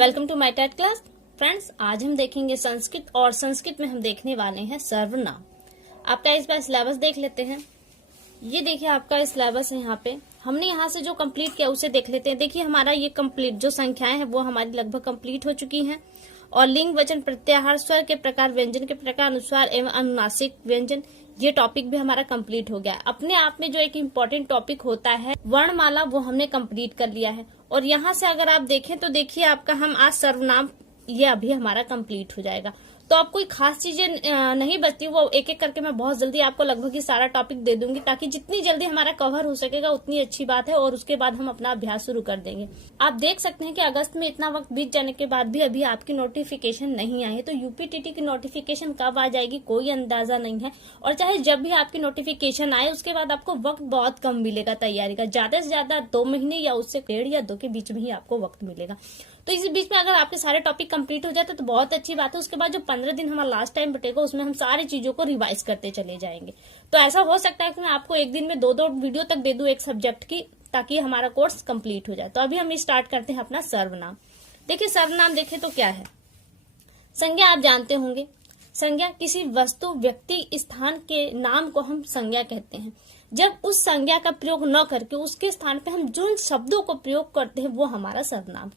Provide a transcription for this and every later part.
Welcome to my TET class. Friends, आज हम देखेंगे संस्कृत और संस्कृत में हम देखने वाले हैं सर्वनाम। आपका इस बार सिलेबस देख लेते हैं। ये देखिए आपका सिलेबस है। यहाँ पे हमने यहाँ से जो कंप्लीट किया उसे देख लेते हैं। देखिए हमारा ये कंप्लीट जो संख्याएं हैं वो हमारी लगभग कंप्लीट हो चुकी हैं। और लिंग, वचन, प्रत्याहार, स्वर के प्रकार, व्यंजन के प्रकार, अनुस्वार एवं अनुनासिक व्यंजन, ये टॉपिक भी हमारा कंप्लीट हो गया है। अपने आप में जो एक इम्पोर्टेंट टॉपिक होता है वर्णमाला, वो हमने कंप्लीट कर लिया है। और यहाँ से अगर आप देखें तो देखिए आपका हम आज सर्वनाम ये अभी हमारा कंप्लीट हो जाएगा। तो अब कोई खास चीजें नहीं बचती, वो एक एक करके मैं बहुत जल्दी आपको लगभग ये सारा टॉपिक दे दूंगी, ताकि जितनी जल्दी हमारा कवर हो सकेगा उतनी अच्छी बात है। और उसके बाद हम अपना अभ्यास शुरू कर देंगे। आप देख सकते हैं कि अगस्त में इतना वक्त बीत जाने के बाद भी अभी आपकी नोटिफिकेशन नहीं आई है। तो यूपीटीटी की नोटिफिकेशन कब आ जाएगी कोई अंदाजा नहीं है। और चाहे जब भी आपकी नोटिफिकेशन आए उसके बाद आपको वक्त बहुत कम मिलेगा तैयारी का। ज्यादा से ज्यादा 2 महीने या उससे 1.5 या 2 के बीच में ही आपको वक्त मिलेगा। तो इस बीच में अगर आपके सारे टॉपिक कंप्लीट हो जाते तो बहुत अच्छी बात है। उसके बाद जो 15 दिन हमारा लास्ट टाइम बटेगा उसमें हम सारी चीजों को रिवाइज करते चले जाएंगे। तो ऐसा हो सकता है कि मैं आपको एक दिन में 2-2 वीडियो तक दे दूं एक सब्जेक्ट की, ताकि हमारा कोर्स कंप्लीट हो जाए। तो अभी हम स्टार्ट करते हैं अपना सर्वनाम। देखिए सर्वनाम देखें तो क्या है। संज्ञा आप जानते होंगे। संज्ञा किसी वस्तु, व्यक्ति, स्थान के नाम को हम संज्ञा कहते हैं। जब उस संज्ञा का प्रयोग न करके उसके स्थान पे हम जिन शब्दों को प्रयोग करते हैं वो हमारा सर्वनाम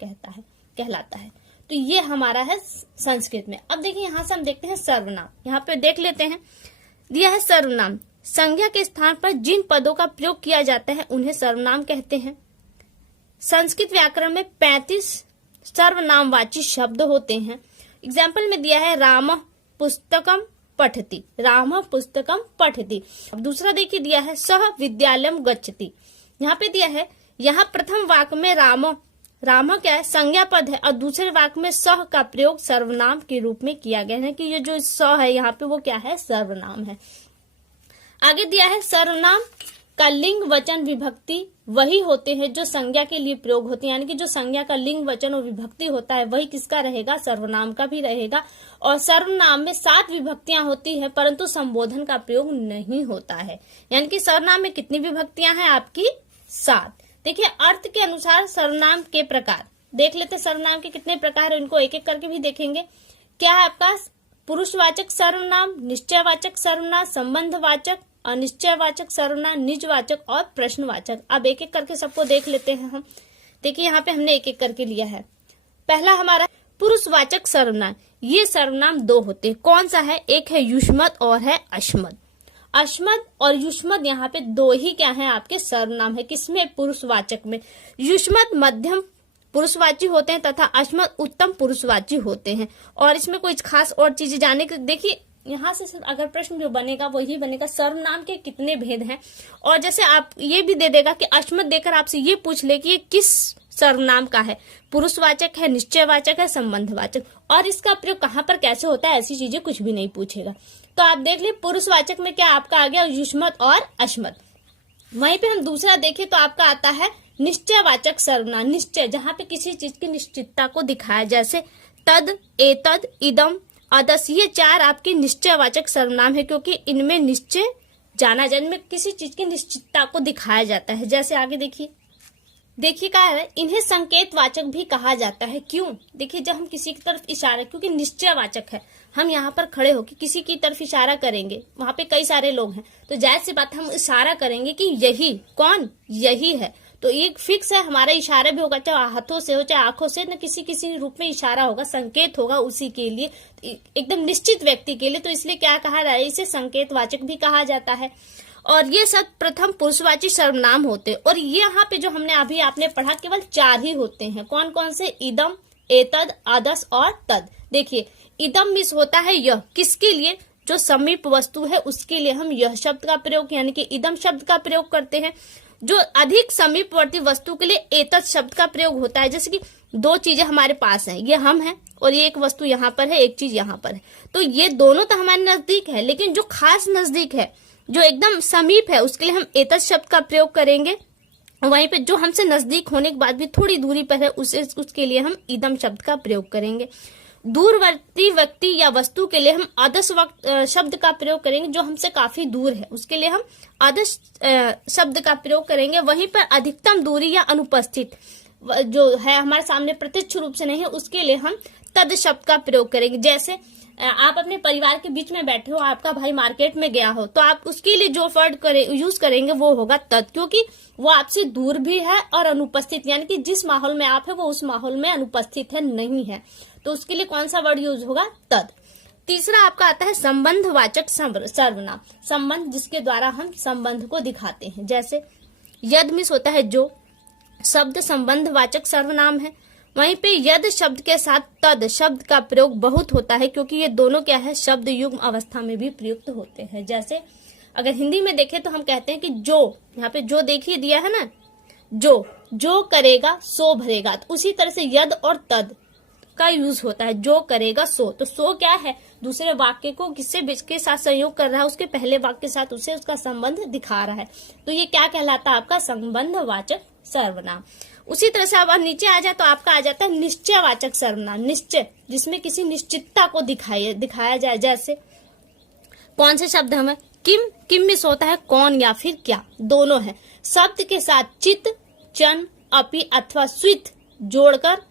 कहलाता है। तो ये हमारा है संस्कृत में। अब देखिए यहाँ से हम देखते हैं सर्वनाम। यहाँ पे देख लेते हैं, दिया है सर्वनाम। संज्ञा के स्थान पर जिन पदों का प्रयोग किया जाता है उन्हें सर्वनाम कहते हैं। संस्कृत व्याकरण में 35 सर्वनामवाची शब्द होते हैं। एग्जाम्पल में दिया है राम पुस्तकम पठति, राम पुस्तकम पठति। अब दूसरा देखिए दिया है सह विद्यालयम गच्छति। यहाँ पे दिया है, यहाँ प्रथम वाक्य में राम क्या है, संज्ञा पद है। और दूसरे वाक्य में सह का प्रयोग सर्वनाम के रूप में किया गया है कि ये जो स है यहाँ पे वो क्या है, सर्वनाम है। आगे दिया है सर्वनाम का लिंग, वचन, विभक्ति वही होते हैं जो संज्ञा के लिए प्रयोग होते हैं। यानी कि जो संज्ञा का लिंग, वचन और विभक्ति होता है वही किसका रहेगा, सर्वनाम का भी रहेगा। और सर्वनाम में 7 विभक्तियां होती है परंतु संबोधन का प्रयोग नहीं होता है। यानी कि सर्वनाम में कितनी विभक्तियां हैं आपकी, 7। देखिए अर्थ के अनुसार सर्वनाम के प्रकार देख लेते। सर्वनाम के कितने प्रकार है इनको एक एक करके भी देखेंगे। क्या है आपका, पुरुषवाचक सर्वनाम, निश्चयवाचक सर्वनाम, संबंधवाचक, अनिश्चयवाचक सर्वनाम, निजवाचक और प्रश्नवाचक। अब एक एक करके सबको देख लेते हैं हम। देखिए यहाँ पे हमने एक एक करके लिया है। पहला हमारा पुरुषवाचक सर्वनाम। ये सर्वनाम 2 होते हैं। कौन सा है, एक है युष्मद और है अश्मद। अश्मद और युष्मद यहाँ पे 2 ही क्या है आपके सर्वनाम है। किसमें, पुरुषवाचक में। युष्मद मध्यम पुरुषवाची होते हैं तथा अश्मद उत्तम पुरुषवाची होते हैं। और इसमें कोई खास और चीजें जानने की, देखिए यहाँ से अगर प्रश्न जो बनेगा वही बनेगा सर्वनाम के कितने भेद हैं। और जैसे आप ये भी दे देगा कि अश्मद देकर आपसे ये पूछ ले कि ये किस सर्वनाम का है, पुरुषवाचक है, निश्चयवाचक है, संबंधवाचक, और इसका प्रयोग कहाँ पर कैसे होता है, ऐसी चीजें कुछ भी नहीं पूछेगा। तो आप देख लिए पुरुषवाचक में क्या आपका आ गया, युष्मद और अश्मद। वहीं पे हम दूसरा देखें तो आपका आता है निश्चयवाचक सर्वनाम। निश्चय, जहाँ पे किसी चीज की निश्चितता को दिखाया, जैसे तद, एतद, इदम, अदस, ये 4 आपके निश्चयवाचक सर्वनाम है क्योंकि इनमें निश्चय जाना जाए, इनमें किसी चीज की निश्चितता को दिखाया जाता है। जैसे आगे देखिए क्या है, इन्हें संकेतवाचक भी कहा जाता है। क्यों, देखिए जब हम किसी की तरफ इशारा, क्योंकि निश्चयवाचक है, हम यहाँ पर खड़े होकर किसी की तरफ इशारा करेंगे, वहां पे कई सारे लोग हैं तो जाहिर सी बात हम इशारा करेंगे कि यही, कौन, यही है। तो एक फिक्स है, हमारा इशारा भी होगा, चाहे हाथों से हो चाहे आंखों से, न किसी रूप में इशारा होगा, संकेत होगा उसी के लिए, एकदम निश्चित व्यक्ति के लिए। तो इसलिए क्या कहा जा रहा है, इसे संकेतवाचक भी कहा जाता है। और ये सब प्रथम पुरुषवाची सर्वनाम होते हैं। और ये यहाँ पे जो हमने अभी आपने पढ़ा केवल 4 ही होते हैं। कौन कौन से, इदम, एतद, अदस और तद। देखिए इदम मिस होता है यह, किसके लिए, जो समीप वस्तु है उसके लिए हम यह शब्द का प्रयोग यानी कि इदम शब्द का प्रयोग करते हैं। जो अधिक समीपवर्ती वस्तु के लिए एतद शब्द का प्रयोग होता है। जैसे कि 2 चीजें हमारे पास हैं, ये हम हैं और ये एक वस्तु यहाँ पर है, एक चीज यहाँ पर है, तो ये दोनों तो हमारे नजदीक है, लेकिन जो खास नजदीक है, जो एकदम समीप है, उसके लिए हम एतद शब्द का प्रयोग करेंगे। वहीं पे जो हमसे नजदीक होने के बाद भी थोड़ी दूरी पर है उसके लिए हम इदम शब्द का प्रयोग करेंगे। दूरवर्ती व्यक्ति या वस्तु के लिए हम अदस शब्द का प्रयोग करेंगे। जो हमसे काफी दूर है उसके लिए हम अदस शब्द का प्रयोग करेंगे। वहीं पर अधिकतम दूरी या अनुपस्थित जो है हमारे सामने प्रत्यक्ष रूप से नहीं है, उसके लिए हम तद शब्द का प्रयोग करेंगे। जैसे आप अपने परिवार के बीच में बैठे हो, आपका भाई मार्केट में गया हो, तो आप उसके लिए जो वर्ड यूज करेंगे वो होगा तद, क्योंकि वो आपसे दूर भी है और अनुपस्थित, यानी कि जिस माहौल में आप है वो उस माहौल में अनुपस्थित है, नहीं है, तो उसके लिए कौन सा वर्ड यूज होगा? तद। तीसरा आपका आता है संबंधवाचक सर्वनाम, संबंध जिसके द्वारा हम संबंध को दिखाते हैं। जैसे यद मिस होता है जो, शब्द संबंधवाचक सर्वनाम है। वहीं पे यद शब्द के साथ तद शब्द का प्रयोग बहुत होता है, क्योंकि ये दोनों क्या है, शब्द युग्म अवस्था में भी प्रयुक्त होते हैं। जैसे अगर हिंदी में देखें तो हम कहते हैं कि जो, यहाँ पे जो देखिए दिया है ना, जो करेगा सो भरेगा, तो उसी तरह से यद और तद का यूज होता है, जो करेगा सो। तो सो क्या है, दूसरे वाक्य को किससे के साथ संयोग कर रहा है, उसके पहले वाक्य के साथ उसे उसका संबंध दिखा रहा है, तो ये क्या कहलाता है? आपका संबंधवाचक सर्वनाम। उसी तरह से अब नीचे आ जाए तो आपका आ जाता है निश्चयवाचक सर्वनाम, निश्चय जिसमें किसी निश्चितता को दिखाया जाए। जैसे कौन से शब्द हमें? किम मिस होता है कौन या फिर क्या, दोनों है। शब्द के साथ चित, चन, अपि अथवा स्वित जोड़कर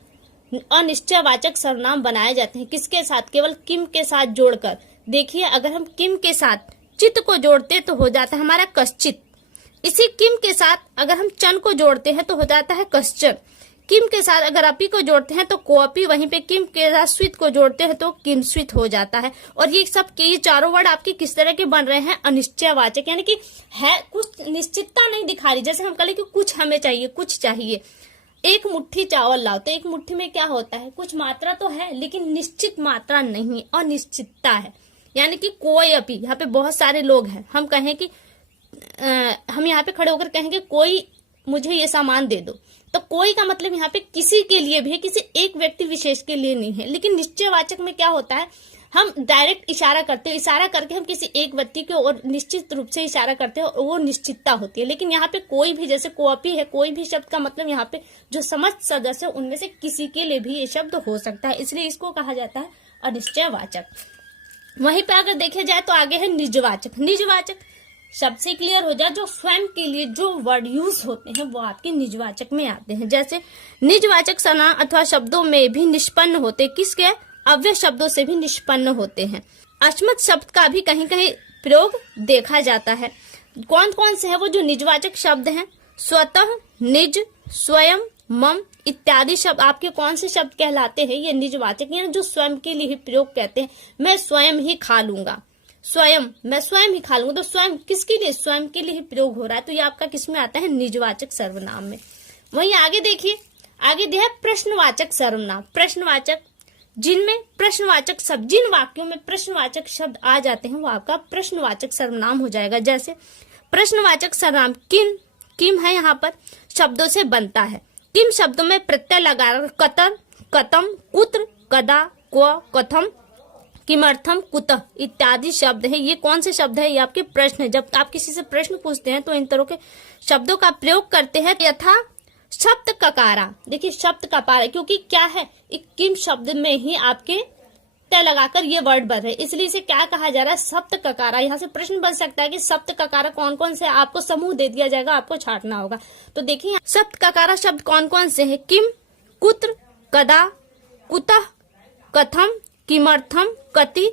अनिश्चयवाचक सर्वनाम बनाए जाते हैं। किसके साथ? केवल किम के साथ जोड़कर। देखिए अगर हम किम के साथ चित को जोड़ते तो हो जाता है हमारा कश्चित। इसी किम के साथ अगर हम चन को जोड़ते हैं तो हो जाता है कश्चन। किम के साथ अगर अपी को जोड़ते हैं तो कोअपी, वहीं पे किम के साथ स्वित को जोड़ते हैं तो किम स्वित हो जाता है। और ये सब के ये चारों वर्ड आपके किस तरह के बन रहे हैं? अनिश्चयवाचक, यानी कि है कुछ निश्चितता नहीं दिखा रही। जैसे हम कहें कि कुछ हमें चाहिए, कुछ चाहिए, एक मुट्ठी चावल लाओ, तो एक मुट्ठी में क्या होता है? कुछ मात्रा तो है लेकिन निश्चित मात्रा नहीं, अनिश्चितता है। यानी कि कोई अपी, यहाँ पे बहुत सारे लोग हैं, हम कहें कि हम यहाँ पे खड़े होकर कहेंगे कोई मुझे ये सामान दे दो, तो कोई का मतलब यहाँ पे किसी के लिए भी है, किसी एक व्यक्ति विशेष के लिए नहीं है। लेकिन निश्चयवाचक में क्या होता है, हम डायरेक्ट इशारा करते हैं, इशारा करके हम किसी एक व्यक्ति की ओर निश्चित रूप से इशारा करते हैं और वो निश्चितता होती है। लेकिन यहाँ पे कोई भी, जैसे कोअपी है, कोई भी शब्द का मतलब यहाँ पे जो समस्त सदस्य है उनमें से किसी के लिए भी ये शब्द हो सकता है, इसलिए इसको कहा जाता है अनिश्चयवाचक। वहीं पे अगर देखे जाए तो आगे है निजवाचक। निजवाचक शब्द से क्लियर हो जाए, जो स्वयं के लिए जो वर्ड यूज होते हैं वो आपके निजवाचक में आते हैं। जैसे निजवाचक सर्वनाम अथवा शब्दों में भी निष्पन्न होते, किसके? अव्यय शब्दों से भी निष्पन्न होते हैं। अश्मत शब्द का भी कहीं कहीं प्रयोग देखा जाता है। कौन कौन से है वो जो निजवाचक शब्द हैं? स्वतः, निज, स्वयं, मम इत्यादि शब्द आपके कौन से शब्द कहलाते हैं? ये निजवाचक, यानी जो स्वयं के लिए ही प्रयोग कहते हैं। मैं स्वयं ही खा लूंगा, स्वयं, मैं स्वयं ही खा लूंगा, तो स्वयं किसके लिए? स्वयं के लिए ही प्रयोग हो रहा है, तो ये आपका किसमें आता है? निजवाचक सर्वनाम में। वहीं आगे देखिए, आगे दिया है प्रश्नवाचक सर्वनाम। प्रश्नवाचक, जिनमें प्रश्नवाचक शब्द, जिन वाक्यों में प्रश्नवाचक शब्द आ जाते हैं वो आपका प्रश्नवाचक सर्वनाम हो जाएगा। जैसे प्रश्नवाचक सर्वनाम किम है, यहाँ पर शब्दों से बनता है। किम शब्दों में प्रत्यय लगाकर कतर, कतम, कुत्र, कदा, क्व, कथम, किमर्थम, कुतः इत्यादि शब्द है। ये कौन से शब्द है? ये आपके प्रश्न है। जब आप किसी से प्रश्न पूछते हैं तो इन तरह के शब्दों का प्रयोग करते हैं। यथा शब्द ककारा, देखिए शब्द ककारा, क्योंकि क्या है, एक किम शब्द में ही आपके तय लगाकर ये वर्ड बन रहे, इसलिए इसे क्या कहा जा रहा है? सप्त ककारा। यहाँ से प्रश्न बन सकता है कि सप्त ककारा कौन कौन से? आपको समूह दे दिया जाएगा, आपको छांटना होगा। तो देखिए सप्त ककारा शब्द कौन कौन से हैं? किम, कुत्र, कदा, कुतः, कथम, किमर्थम, कति,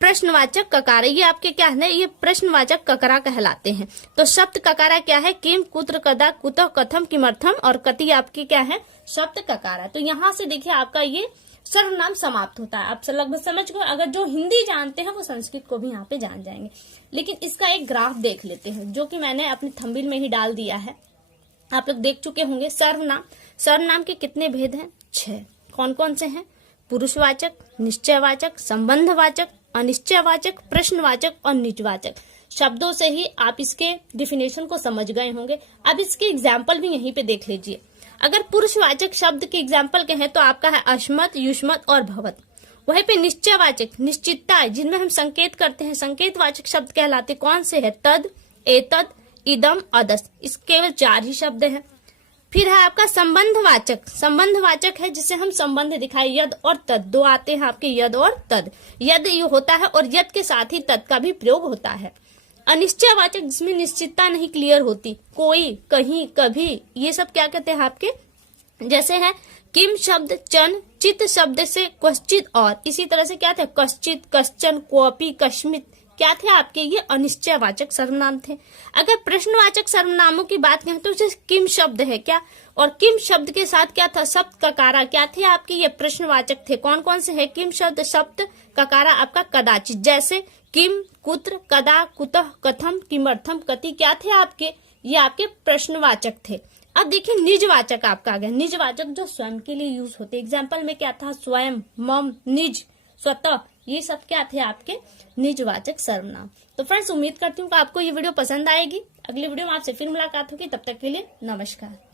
प्रश्नवाचक ककारा। ये आपके क्या है? ये प्रश्नवाचक ककारा कहलाते हैं। तो शब्द ककारा क्या है? किम, कुत्र, कदा, कुतः, कथम, किमर्थम और कति आपकी क्या है? शब्द ककारा। तो यहाँ से देखिए आपका ये सर्वनाम समाप्त होता है। आप लगभग समझ गए। अगर जो हिंदी जानते हैं वो संस्कृत को भी यहाँ पे जान जाएंगे। लेकिन इसका एक ग्राफ देख लेते हैं, जो कि मैंने अपने थंबनेल में ही डाल दिया है, आप लोग देख चुके होंगे। सर्वनाम के कितने भेद हैं? 6। कौन कौन से हैं? पुरुषवाचक, निश्चयवाचक, संबंधवाचक, अनिश्चयवाचक, प्रश्नवाचक और निजवाचक। शब्दों से ही आप इसके डिफिनेशन को समझ गए होंगे। अब इसके एग्जाम्पल भी यहीं पे देख लीजिए। अगर पुरुषवाचक शब्द के एग्जाम्पल के हैं तो आपका है अश्मत, युष्मत और भवत। वहीं पे निश्चयवाचक, निश्चितता है, जिनमें हम संकेत करते हैं, संकेतवाचक शब्द कहलाते कौन से है? तद, एतद, इदम, अदस। इस केवल 4 ही शब्द हैं। फिर है आपका संबंधवाचक। संबंधवाचक है जिसे हम संबंध दिखाए, यद और तद, 2 आते हैं आपके, यद और तद। यद ये होता है और यद के साथ ही तद का भी प्रयोग होता है। अनिश्चयवाचक जिसमें निश्चितता नहीं क्लियर होती, कोई, कहीं, कभी, ये सब क्या कहते हैं? आपके जैसे है किम शब्द चन, चित शब्द से क्वचित और, इसी तरह से क्या थे कश्चित, कश्चन, क्वपि, कश्मित, क्या थे आपके ये अनिश्चयवाचक सर्वनाम थे। अगर प्रश्नवाचक सर्वनामों की बात करें तो जैसे किम शब्द है क्या, और किम शब्द के साथ क्या था शब्द ककारा, क्या थे आपके ये प्रश्नवाचक थे। कौन कौन से है किम शब्द, शब्द ककारा आपका कदाचित, जैसे किम, कुत्र, कदा, कुतः, कथम, किमर्थम, कति, क्या थे आपके ये आपके प्रश्नवाचक थे। अब देखिए निजवाचक आपका आ गया, निजवाचक जो स्वयं के लिए यूज होते। एग्जाम्पल में क्या था स्वयं, मम, निज, स्वतः, ये सब क्या थे आपके निजवाचक सर्वनाम। तो फ्रेंड्स उम्मीद करती हूँ कि आपको ये वीडियो पसंद आएगी। अगली वीडियो में आपसे फिर मुलाकात होगी, तब तक के लिए नमस्कार।